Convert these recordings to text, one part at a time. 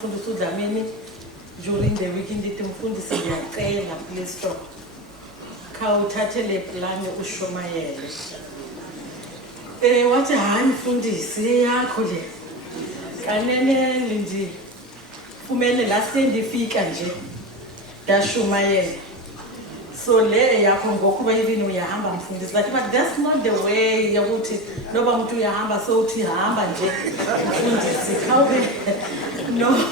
Mfundisi uDlamini during the week ndithi mfundisi ngiyacela please stop. Khawuthathe le plan uShumayela. Wathi hayi mfundisi yakho le. Kanene nje kumele la sendifika nje daShumayela. So le yakho ngokuba even uyahamba mfundisi but that's not the way yokuthi noba umuntu uyahamba so uthi hamba nje mfundisi khawube no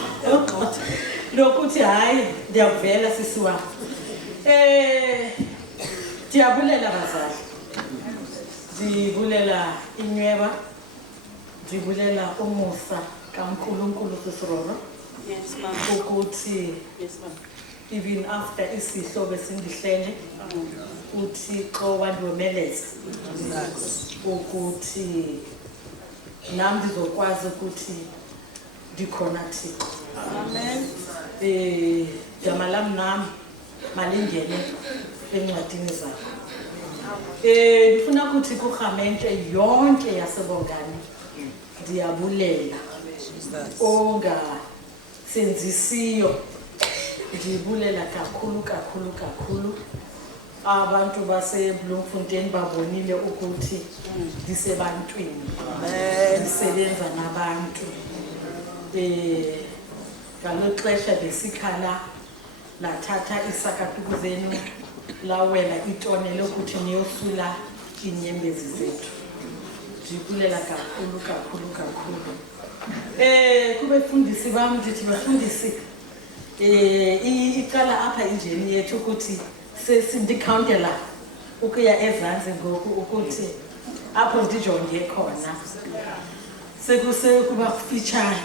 lokuthi hayi ndiyavela sisi wami ndiyabulela bazali ndibulela inyweba ndibulela umusa kaNkulunkulu sisiroro Yes, ma'am. ukuthi Yes, ma'am. even after isihlo besindihlele uThixo wandomeleza ukuthi nami ngizokwazi ukuthi ndikhona Thixo. Amen. Igama lami nami malingene encwadini zakho. Ngifuna ukuthi kuhamente yonke yasebongani ndiyabulela ongasenzisiyo ndibulela kakhulu abantu baseBloemfontein babonile ukuthi ndisebantwini ndisebenza nabantu ngalo xesha besikhala lathatha isakatuku zenu lawela itone lokuthi niyosula inyembezi zethu ndibulela kakhulu kube fundisi bami ndithi bafundisi iqala apha injeni yethu ukuthi sesindicountela ukuya ezantsi ngoku ukuthi apho ndijonge khona sekuba kufitshane.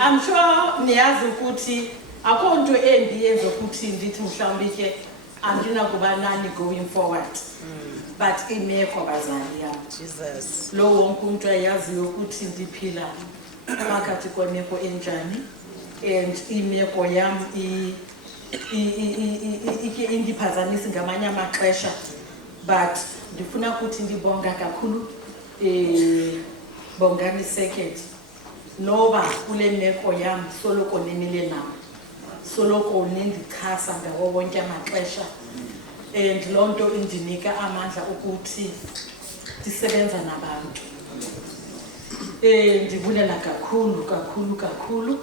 I'm sure niyazi ukuthi akho nto embi yenzokuthi ndithi mhlawumbi ke andinakuba nani going forward but imeko bazali yam Jesus. lo wonke umuntu ayaziyo ukuthi ndiphila phakathi kwemeko enjani and imeko yam indiphazamisi ngamanye amaxesha but ndifuna ukuthi ndibonga kakhulu bongani sekhet noba kule meko yam soloko nimile nam soloko nindichasa ngawo wonke amaxesha and loo nto indinika amandla ukuthi ndisebenza nabantu. Ndibulela kakhulu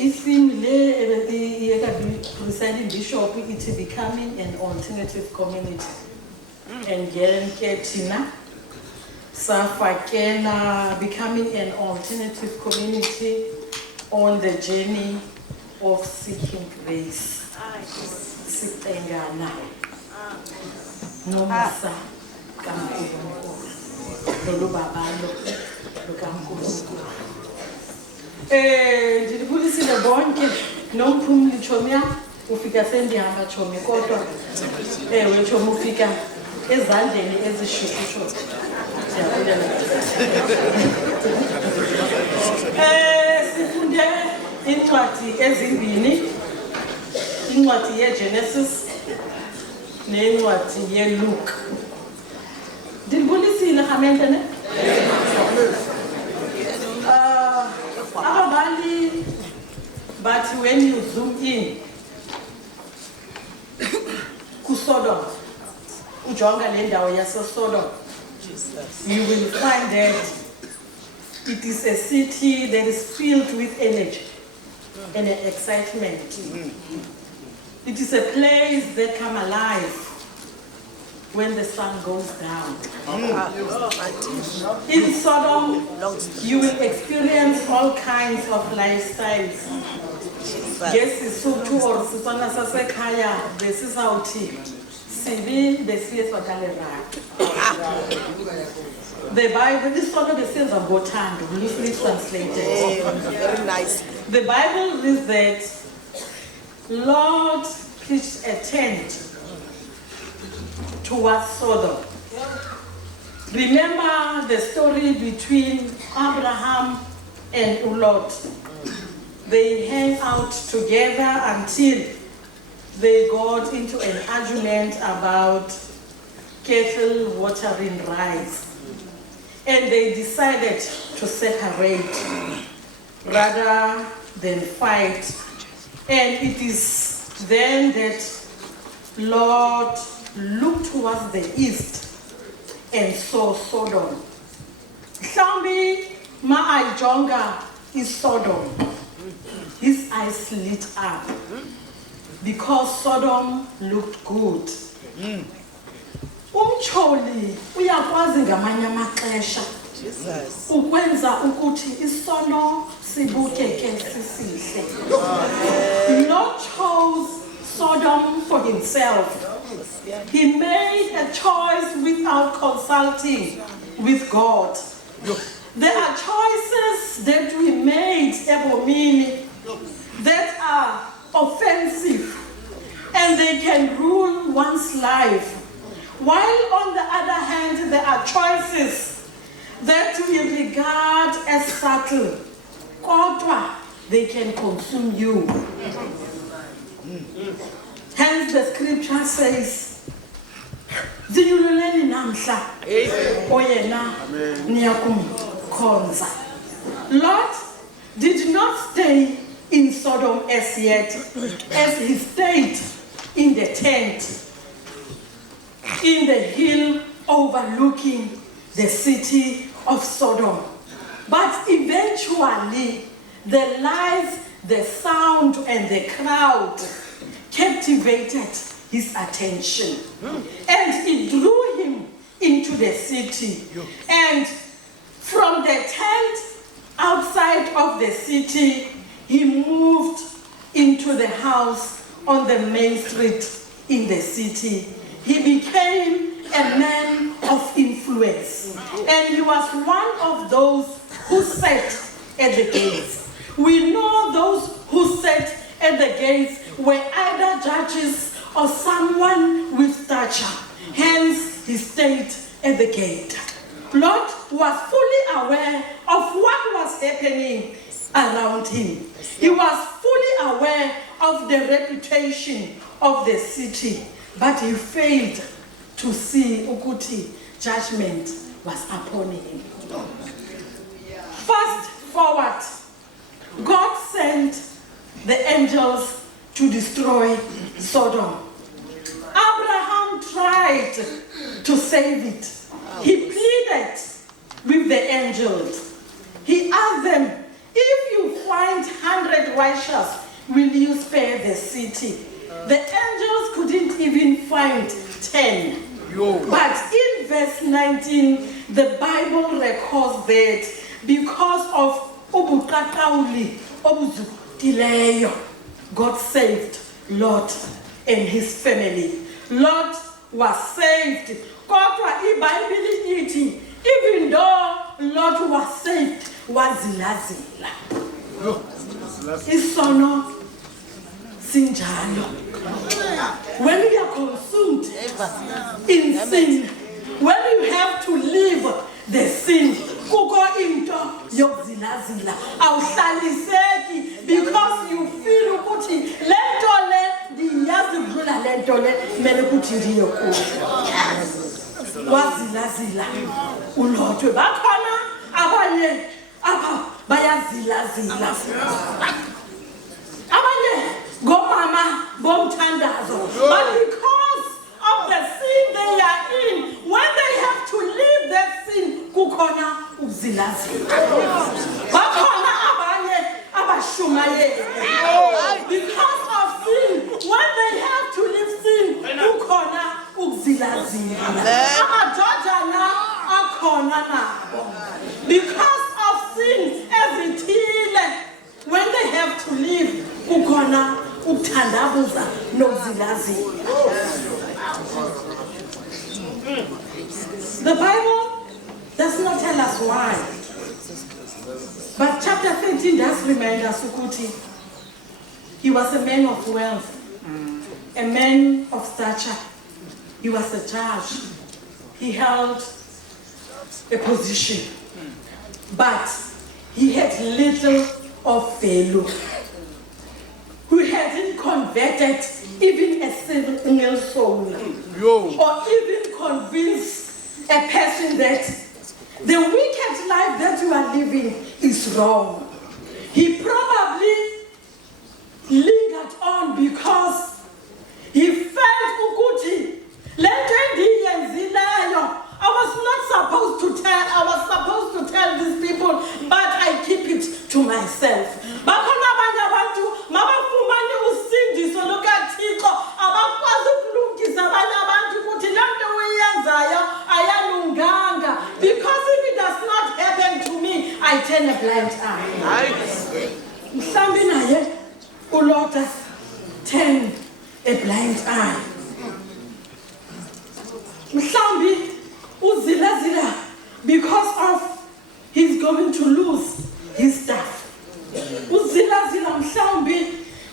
isimi le ekapresiding bishop ithi becoming an alternative community and ke thina safakela becoming an alternative community on the journey of seeking grace. Sicengana nomusa kaNkulunkulu lolubabalo lukaNkulunkulu. Ndibulisile bonke nomphumli chomi yam ufika sendihamba chomi kodwa ewe chomi ufika ezandleni ezishushu. Sifunde incwadi ezimbini, incwadi yeGenesis nencwadi yeLuke. Ndibulisile hamente ne? Ababali but when you zoom in kuSodom ujonga le ndawo yaseSodom you will find that it is a city that is filled with energy and excitement. It is a place that comes alive when the sun goes down. In Sodom, you will experience all kinds of lifestyles. Yes, it's so true. Or Sisona Sasekaya, this is how tea. Sibi, the CS The Bible, this sort of the sins of Botan, loosely translated. Very nice. The Bible reads that Lord pitched a tent towards Sodom. Remember the story between Abraham and Lot. They hang out together until they got into an argument about cattle watering rice. and they decided to separate rather than fight. And it is then that Lord looked towards the east and saw Sodom. Mhlawumbi ma-ayijonga iSodom, his eyes lit up because Sodom looked good. Umcholi uyakwazi ngamanye amaxesha Jesus. ukwenza ukuthi isono sibukeke sisihle. Lord chose Sodom for himself. He made a choice without consulting with God. There are choices that we made, Ebomini, that are offensive and they can ruin one's life. While on the other hand, there are choices that we regard as subtle. Kodwa, they can consume you. Hence the scripture says, "Ziyululeni namhla oyena niyakumkhonza." Lot did not stay in Sodom as yet, as he stayed in the tent in the hill overlooking the city of Sodom. But eventually, the lights, the sound, and the crowd captivated his attention. And it drew him into the city. And from the tent outside of the city, he moved into the house on the main street in the city. He became a man of influence. And he was one of those who sat at the gates. We know those who sat at the gates were either judges or someone with stature. Hence, he stayed at the gate. Lot was fully aware of what was happening around him. He was fully aware of the reputation of the city, but he failed to see ukuthi judgment was upon him. Fast forward, God sent the angels to destroy Sodom. Abraham tried to save it. He pleaded with the angels. He asked them, "If you find 100 righteous, will you spare the city?" The angels couldn't even find 10. But in verse 19, the Bible records that because of ubuqaqawuli obuzutileyo, God saved Lot and his family. Lot was saved. Kodwa iBhayibheli ithi, even though Lot was saved, wazilazila. Isono sinjalo. When we are consumed in sin, when you have to leave the sin, kuko into yokuzilazila, awuhlaliseki because you feel ukuthi lento le ndiyazi ukudlula lento le kumele ukuthi ndiye kuyo. Wazilazila uLotwe. Bakhona abanye aba bayazilazila. Abanye gomama bomthandazo. But because of the sin they are in, when they have to leave that sin, kukhona ukuzilazila. Bakhona abanye abashumayeli. Because of sin, when they have to leave sin, kukhona ukuzilazila. Amadodana akhona nabo. Because of sin, ezithile, when they have to leave, kukhona ukuthandabuza nokuzilazila. The Bible does not tell us why. But chapter 13 does remind us ukuthi he was a man of wealth, a man of stature. He was a judge. He held a position. But he had little of value. He hadn't converted even a single soul. Or even convinced a person that the wicked life that you are living is wrong. He probably lingered on because he felt ukuthi lento engiyenzileyo, I was supposed to tell these people, but I keep it to myself. Bakhona abanye abantu mabafumane usindiso lukaThixo abakwazi ukulungisa abanye abantu ukuthi lento uyenzayo ayalunganga, because if it does not happen to me, I turn a blind eye. Mhlambi naye uLot turn a blind eye. Mhlambi uzila because of he's going to lose his stuff. Uzila mhlambi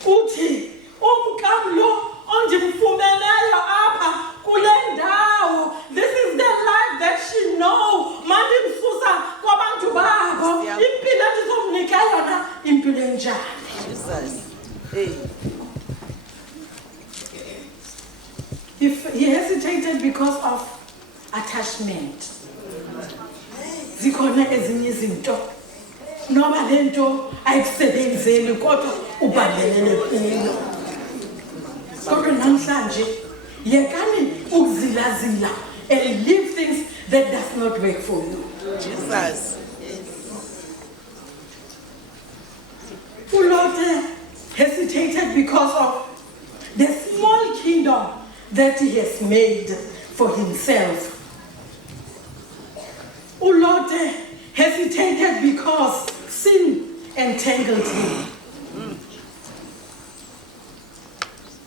uthi umkamlo ondimfumeleyo apha kule ndawo. This is the life that she know. Mandimsusa kwabantu babo. Impilo endizomnika yona impilo enjani. Jesus. Hey. He hesitated because of attachment. Zikhona ezinye izinto noba lento ayikusebenzeli kodwa ubambelele kuyo. Kodwa namhlanje yekani ukuzilazila and leave things that does not work for you. Jesus. uLot hesitated because of the small kingdom that he has made for himself. uLot hesitated because sin entangled him.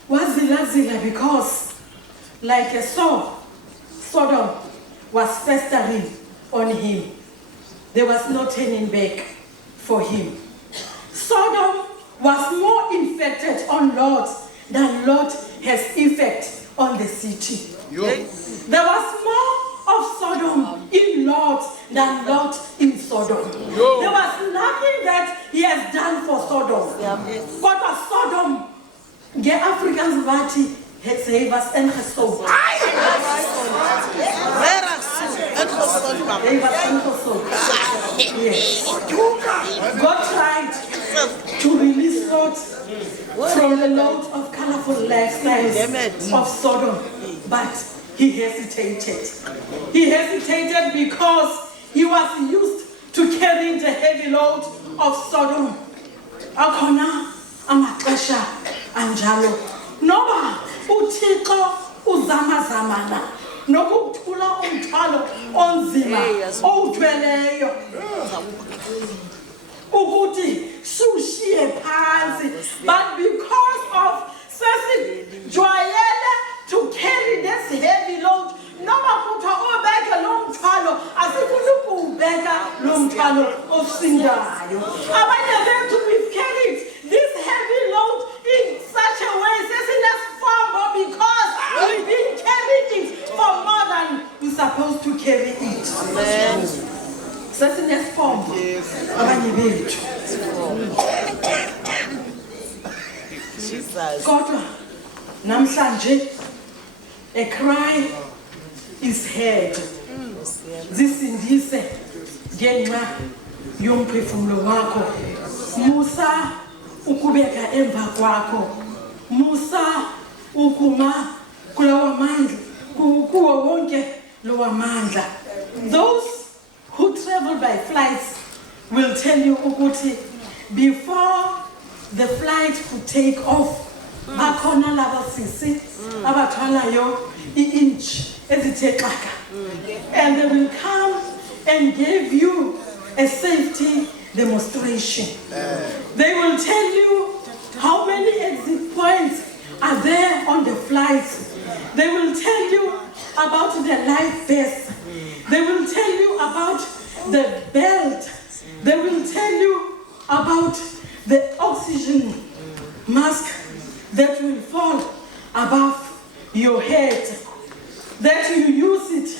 Wazilazila because, like a saw, Sodom was festering on him. There was no turning back for him. Sodom was more infected on Lot than Lot has effect on the city. There was more of Sodom in Lot than Lot in Sodom. There was nothing that he has done for Sodom. But for Sodom, the Africans party save us and her soul. Yes. God tried to release Lot from the load of colorful lifestyles of Sodom, but he hesitated. He hesitated because he was used to carrying the heavy load of Sodom. Akhona amaxesha anjalo. Noba uThixo uzamazamana nokuthula umthwalo onzima owuthweleyo ukuthi sushiye phansi, but because of sesijwayele to carry this heavy load, noba kuthiwa ubeke lo mthwalo asifuni ukuwubeka lo mthwalo osindayo. Abanye bethu we've carried this heavy load in such a way sesinesifomo because we've been carrying it for more than we're supposed to carry it. Amen. Sesinesifomo abanye bethu. Jesus. Kodwa namhlanje a cry is heard. Zisindise ngenxa yomphefumulo wakho. Musa ukubeka emva kwakho. Musa ukuma kulawa mandla kuwo wonke lowa mandla. Those who travel by flights will tell you ukuthi before the flight could take off, bakhona laba sisi abathwalayo i-inch ezithe xaka, and they will come and give you a safety demonstration. They will tell you how many exit points are there on the flights. They will tell you about the life vest. They will tell you about the belt. They will tell you about the oxygen mask that will fall above your head, that you use it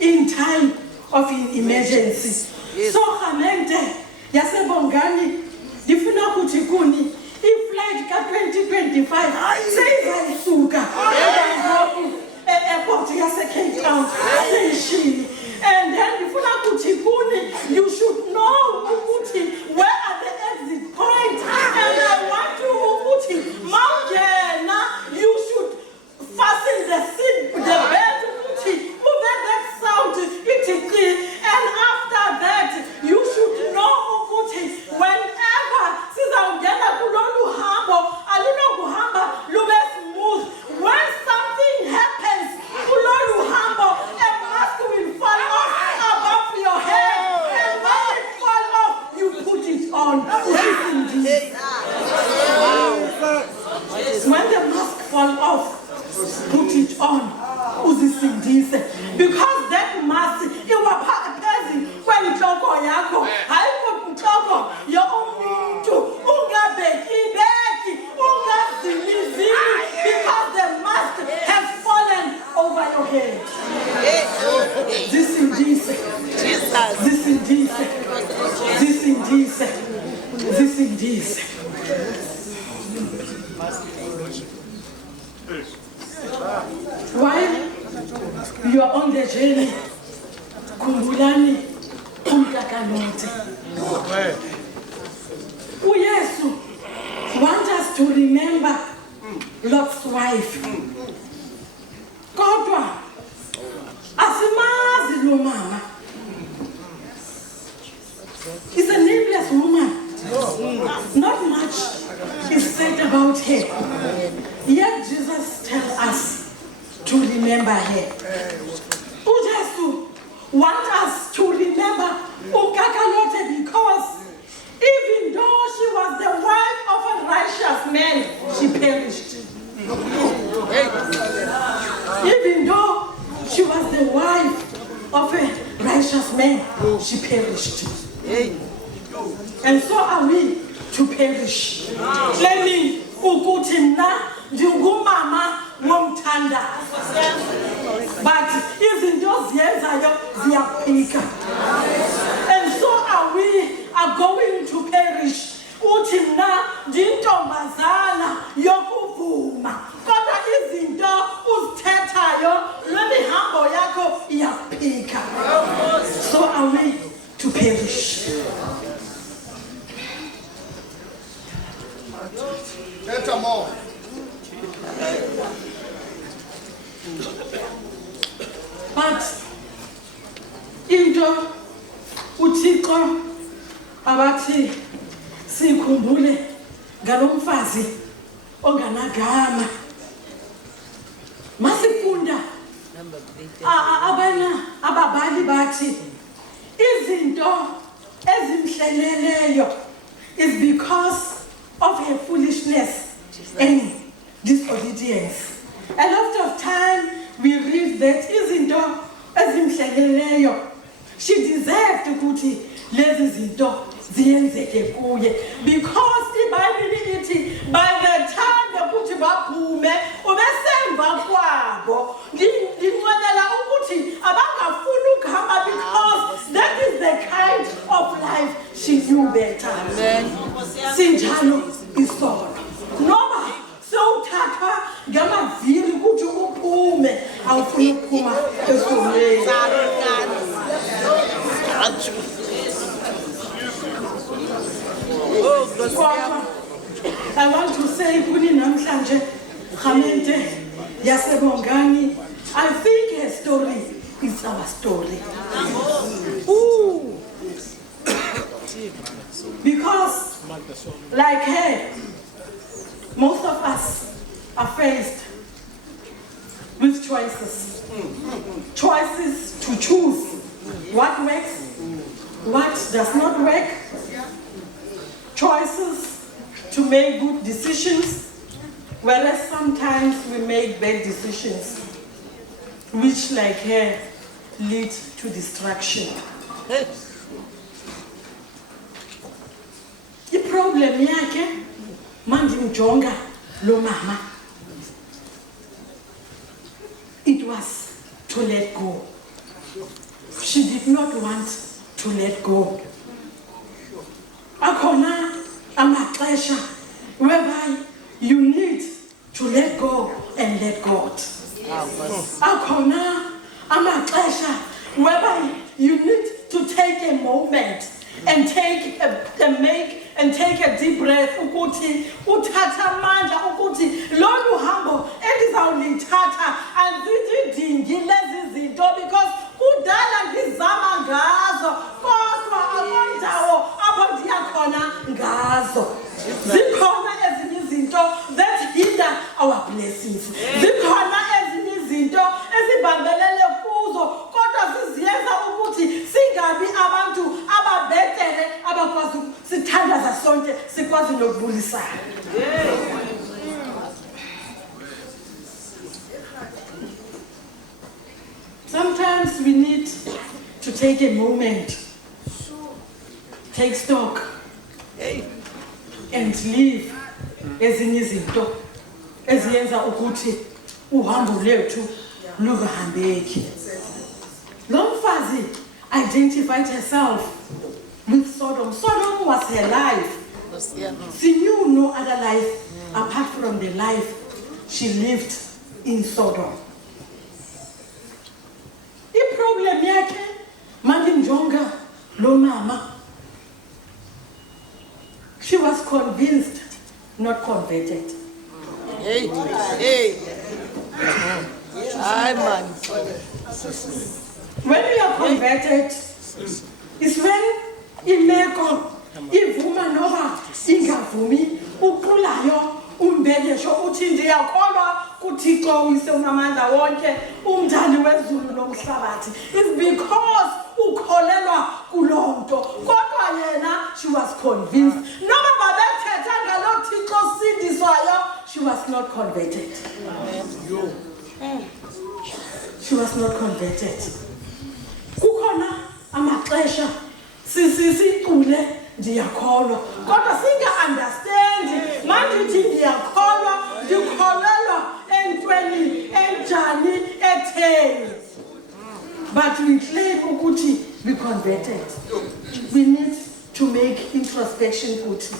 in time of emergency. So Khamente yasebongani difuna ukuthi kuni i-flight ka-2025 seyizayisuka airport yase-Cape Town seyishile, and then difuna ukuthi kuni you on. When the mask fall off, put it on. Because that mask, it was present when you talk on Yako. I put talk your own to because the mask has fallen over your head. This indecent. This indecent. This indecent. This indecent. While you are on the journey, kumbulani kumtakalote. Uyesu want us to remember Lot's wife. Kodwa asimazi lo mama. Is a nameless woman. Not much is said about her. Yet Jesus tells us to remember her. Ujesu want us to remember Ukakalote because even though she was the wife of a righteous man, she perished. Even though she was the wife of a righteous man, she perished. And so are we to perish. Let me ukuthi mna ndingumama womthanda. But izinto ziyenzayo ziyaphika. And so are going to perish. Uthi mna ndintombazana yokuvuma. Kodwa izinto uzithethayo lwemihambo yakho iyaphika. So are we to perish. But into uThixo abathi sikhumbule ngalomfazi onganagama. Masifunda abanye ababali bathi izinto ezimhleleleyo is because of her foolishness and disobedience. A lot of time we read that izinto ezimhleleleyo, she deserved ukuthi lezi zinto ziyenzeke kuye, because iBhayibheli ithi by the time ukuthi baphume ubesemva kwabo nginqwenela ukuthi abangafuni ukuhamba because that is the kind of life she knew better. Amen. Sinjalo isono noma sewuthathwa ngamaviri ukuthi uphume awufuni ukuphuma esonweni. I want to say kuni namhlanje Khamente yasebongani, I think her story is our story. Ooh. Because like her, most of us are faced with choices. Choices to choose what works, what does not work. Choices to make good decisions, whereas sometimes we make bad decisions, which like her lead to destruction. The problem yake mandimjonga lo mama, it was to let go. She did not want to let go. Akhona amaxesha whereby you need to let go and let God. Akhona amaxesha whereby you need to take a moment and take a deep breath ukuthi uthatha amandla ukuthi lolu hambo endizawulithatha andizidingi lezi zinto because kudala ngizama ngazo kodwa akondawo apho ndiyakhona ngazo. Zikhona ezinye izinto that hinder our blessings. Zikhona ezinye izinto ezibambelele kuzo kodwa siziyenza ukuthi singabi abantu ababhetele abakwazi sithandaza sonke sikwazi nokubulisana. Sometimes we need to take a moment, take stock, and live ezinye izinto eziyenza ukuthi uhambo lethu lungahambeki. Lo mfazi identified herself with Sodom. Sodom was her life. She knew no other life apart from the life she lived in Sodom. Problem yakhe mandimjonga lo mama. She was convinced, not converted. Hey. Hi, man. When we are converted, it's when imeko ivuma noma ingavumi uqulayo umbelesho uthi ndiyakholwa kuThixo uyise unamandla wonke umdali wezulu nomhlabathi. It's because ukholelwa kulonto. Kodwa yena, she was convinced. Noma babethetha ngalo Thixo sindiswayo, she was not converted. She was not converted. Kukhona amaxesha sisicule ndiyakholwa kodwa singa-understand mandithi ndikholelwa entweni enjani etheni, but we claim ukuthi we converted. We need to make introspection kuthi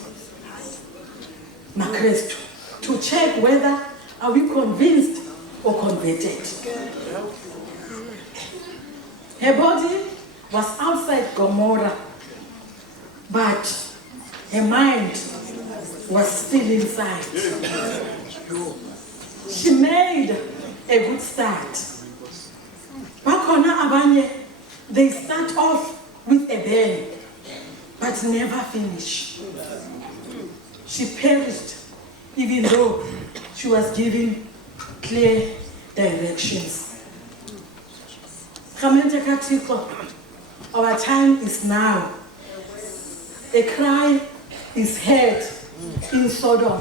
maKristu to check whether are we convinced or converted. Her body was outside Gomorrah, but her mind was still inside. She made a good start. Bakhona abanye, they start off with a bang, but never finish. She perished, even though she was given clear directions. Our time is now. A cry is heard in Sodom.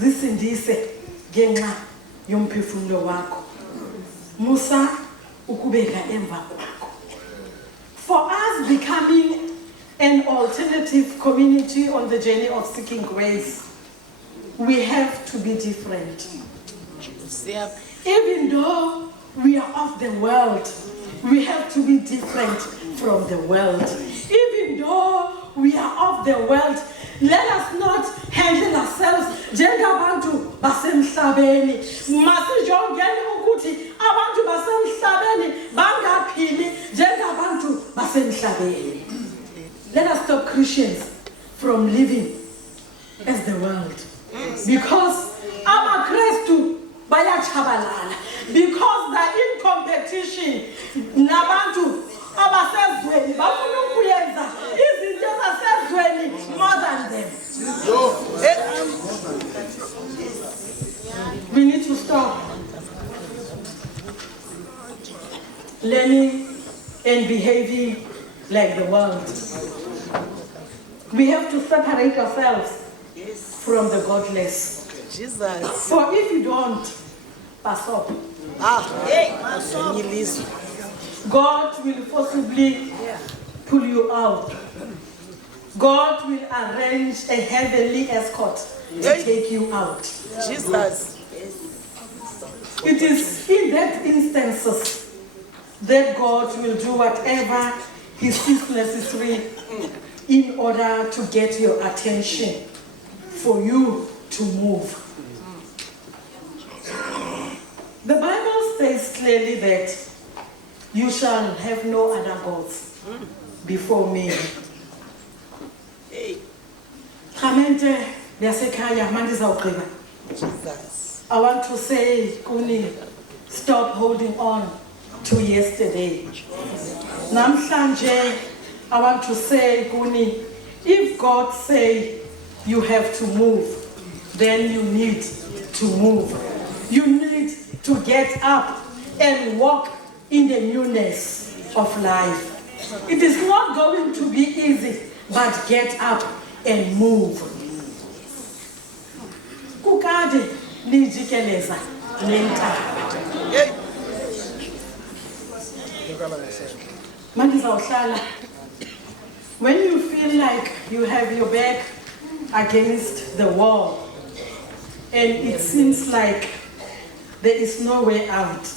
Zisindise ngenxa yomphefumulo wakho. Musa ukubeka emva kwakho. For us becoming an alternative community on the journey of seeking grace, we have to be different. Even though we are of the world, we have to be different from the world. Even though we are of the world, let us not handle ourselves njengabantu basemhlabeni. Masijongeni ukuthi abantu basemhlabeni bangaphili njengabantu basemhlabeni. Let us stop Christians from living as the world. Because amaKristu bayachabalala. Because they're in competition. Nabantu abasezweni bafuna ukuyenza izinto zasezweni more than them. We need to stop learning and behaving like the world. We have to separate ourselves from the godless. Jesus. For if you don't, pass up. God will forcibly pull you out. God will arrange a heavenly escort to take you out. Jesus. It is in that instances that God will do whatever He sees necessary in order to get your attention, for you to move. The Bible says clearly that you shall have no other gods before me. Khamente yasekhaya mandizawugqiba. Jesus. I want to say, Kuni, stop holding on to yesterday. Namhlanje, I want to say, Kuni, if God say you have to move, then you need to move. You need to get up and walk in the newness of life. It is not going to be easy, but get up and move. Kukade nijikeleza lentaba. Mandizawuhlala. When you feel like you have your back against the wall and it seems like there is no way out.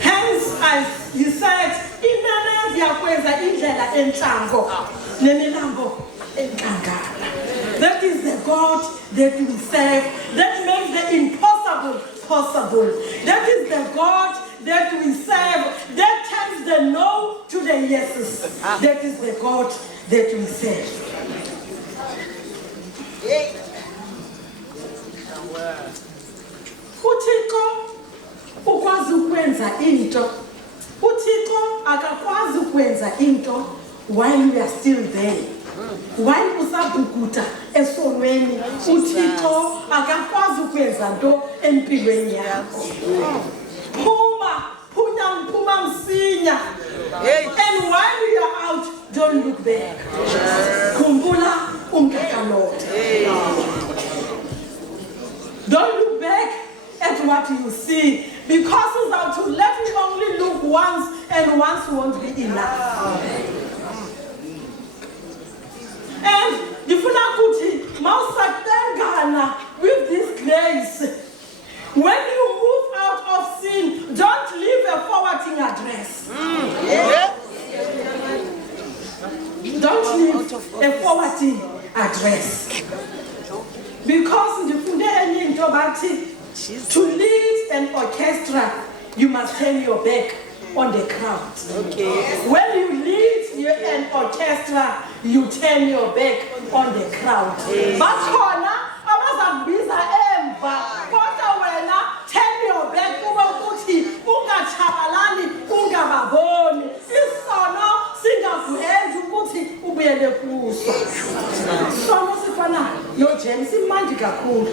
Hence, as you said, that is the God that we serve, that makes the impossible possible. That is the God that we serve, that turns the no to the yeses. That is the God that we serve. uThixo ukwazi ukwenza into. uThixo akakwazi ukwenza into while we are still there. While usabhukuda esonweni, uThixo akakwazi ukwenza nto empilweni yakho. Phuma msinya. And while you are out, don't look back. Khumbula umkakalote. Don't look back at what you see, because it's out to let me only look once, and once won't be enough. And ndifuna ukuthi mawusaqengana with this grace, when you move out of sin, don't leave a forwarding address. Don't leave a forwarding address. Because ndifunde enye into bathi, to lead an orchestra, you must turn your back on the crowd. When you lead an orchestra, you turn your back on the crowd. Bakhona abazakubiza emva, kodwa wena turn your back kuba ukuthi ungachabalali, ungababoni. Isono singakuyenza ukuthi ubuyele kuso. Sono sifana noJames imandi kakhulu.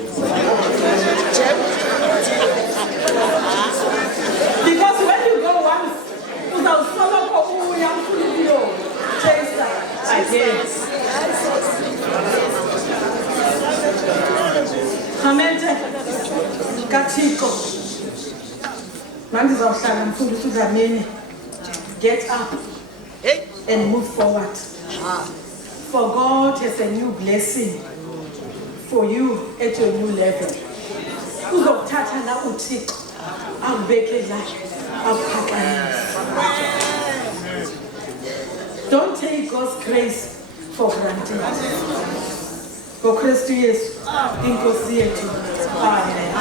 Because when you go once, uzawusoloko uya kuyo chase again. Khamente kaThixo. Mandizawuhlala mfundisi uDlamini. Get up and move forward. For God has a new blessing for you at your new level. Uzokuthatha la uThixo akubeke la akuphakamisa. Don't take God's grace for granted. For Christ Yesu inkosi yethu. Amen.